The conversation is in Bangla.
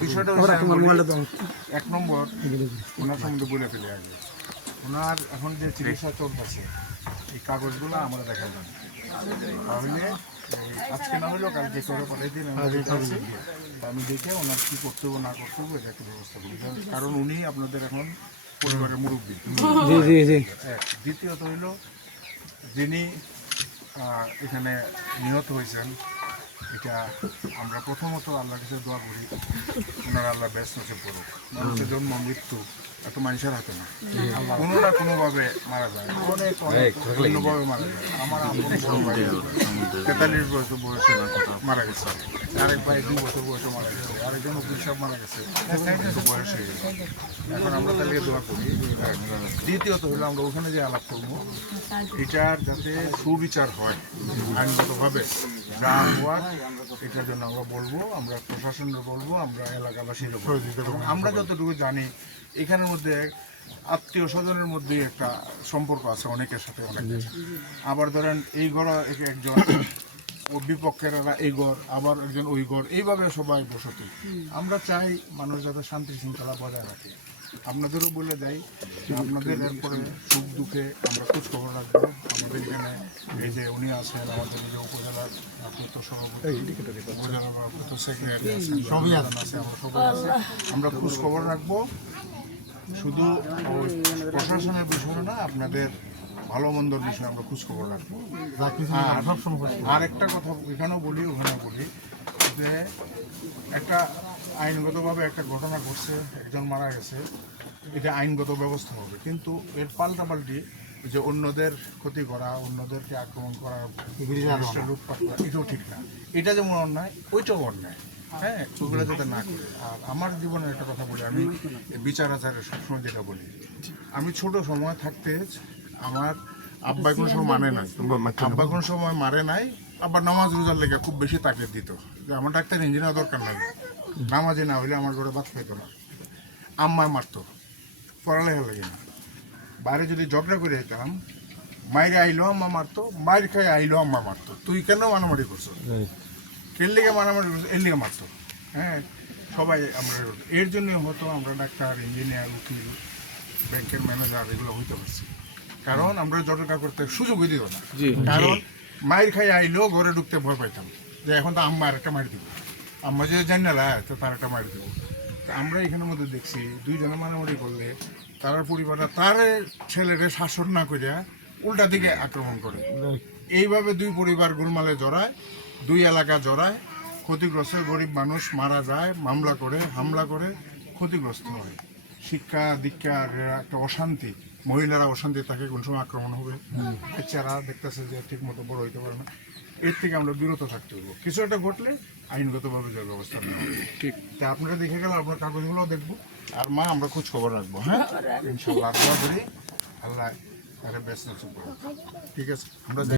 বিষয়টা এক নম্বর ওনার সম্বন্ধে বলে ফেলে আগে। ওনার এখন যে চিকিৎসা চলতেছে এই কাগজগুলো আমরা দেখালাম তাহলে এই আজকে না হলেও কালকে করে পরে দিন আমি দেখে দেখে ওনার কি করতে হবে না করতে হবে এটা একটা ব্যবস্থা করি। কারণ- উনি আপনাদের এখন পরিবারের মুরব্বী। দ্বিতীয়ত হইল যিনি এখানে নিহত হয়েছেন। এটা আমরা প্রথমত আল্লাহর কাছে দোয়া করি ওনার আল্লাহ ব্যস্ত হচ্ছে পড়ুক মানুষের জন্ম মৃত্যু এত মানুষের হাতে না। কোনো না কোনোভাবে মারা যায় অনেক অনেক। অন্যভাবে মারা যায় আমার আম্মু বড় ভাই তেতাল্লিশ বছর বয়সে মারা গেছে। আরেক ভাই দুই বছর বয়সে মারা গেছে। আরেকজন সাহেব মারা গেছে। বয়স। হয়ে গেছে এখন আমরা তাহলে দোয়া করি। দ্বিতীয়ত হলো আমরা ওখানে যে আলাপ করব এটার যাতে সুবিচার হয় আইনগতভাবে। যা হওয়ার এটার জন্য আমরা বলব আমরা প্রশাসনের বলব আমরা এলাকাবাসীর আমরা যতটুকু জানি এখানের মধ্যে আত্মীয় স্বজনের মধ্যে একটা সম্পর্ক আছে অনেকের সাথে অনেকের আবার ধরেন এই ঘর একজন ও বিপক্ষের এই ঘর আবার একজন ওই ঘর এইভাবে সবাই বসতি। আমরা চাই মানুষ যাতে শান্তি শৃঙ্খলা বজায় রাখে। আপনাদেরও বলে দেয় যে আপনাদের এরপরে সুখ দুঃখে আমরা খোঁজ খবর রাখব। আমাদের এখানে এই যে উনি আছেন আমাদের এই যে উপজেলার প্রত সভাপতি উপজেলার প্রত সেক্রেটারি আছেন সবই আছে আমরা সবাই আছে। আমরা খোঁজ খবর রাখব। শুধু প্রশাসনের বিষয় না আপনাদের ভালো মন্দর বিষয়ে আমরা খোঁজ খবর রাখব আর একটা কথা এখানেও বলি ওখানেও বলি। যে একটা আইনগতভাবে একটা ঘটনা ঘটছে একজন মারা গেছে এটা আইনগত ব্যবস্থা হবে। কিন্তু এর পাল্টাপাল্টি যে অন্যদের ক্ষতি করা অন্যদেরকে আক্রমণ করা লুটপাট করা এটাও ঠিক না। এটা যেমন অন্যায় ওইটাও অন্যায়। হ্যাঁ ওগুলো যাতে না করে। আর আমার জীবনের একটা কথা বলি আমি বিচার আচারের সবসময় যেটা বলি আমি ছোট সময় থাকতে আমার আব্বা কোনো সময় মানে নাই। আব্বা কোনো সময় মারে নাই আবার নামাজ রোজার লেগে খুব বেশি তাকে দিত। যে আমার ডাক্তার ইঞ্জিনিয়ার দরকার নাই। নামাজে না হইলে আমার ঘরে ভাত খাইতো না। আম্মায় মারতো। পড়ালেখা লাগে না। বাইরে যদি ঝগড়া করে যেতাম মায়ের আইলো আম্মা মারতো মায়ের খাই আইলো আম্মা মারতো। তুই কেন মারামারি করছ? এর লিগে মারামারি করছ? এর লিগে মারতো। হ্যাঁ সবাই আমরা এর জন্য হতো আমরা ডাক্তার ইঞ্জিনিয়ার উকিল ব্যাংকের ম্যানেজার এগুলো হইতে পারছি। কারণ আমরা জটকা করতে সুযোগ সুযোগই দিত না। কারণ মায়ের খাই আইলেও ঘরে ঢুকতে ভয় পাইতাম। যে এখন তো আম্মা একটা মারি দিব। আম্মা যদি জানি না তো তার একটা মারি দিব। তা আমরা এখানের মধ্যে দেখছি, দুইজনে মারামারি করলে তার পরিবারটা তার ছেলেরে শাসন না করিয়া উল্টা দিকে আক্রমণ করে। এইভাবে দুই পরিবার গোলমালে জড়ায়, দুই এলাকা জড়ায়, ক্ষতিগ্রস্ত গরিব মানুষ মারা যায়, মামলা করে, হামলা করে, ক্ষতিগ্রস্ত হয়। শিক্ষা দীক্ষার একটা অশান্তি। মহিলারা অশান্তি থাকে কোন সময় আক্রমণ হবে। বাচ্চারা দেখতেছে যে ঠিক মতো বড় হইতে পারে না। এর থেকে আমরা বিরত থাকতে হবে কিছু একটা ঘটলে আইনগতভাবে যে ব্যবস্থা নেওয়া হবে। ঠিক। তা আপনারা দেখে গেলে আপনার কাগজগুলো দেখব। আর মা আমরা খোঁজ খবর রাখব। হ্যাঁ ইনশাল্লাহ আল্লাহ আরে ঠিক আছে আমরা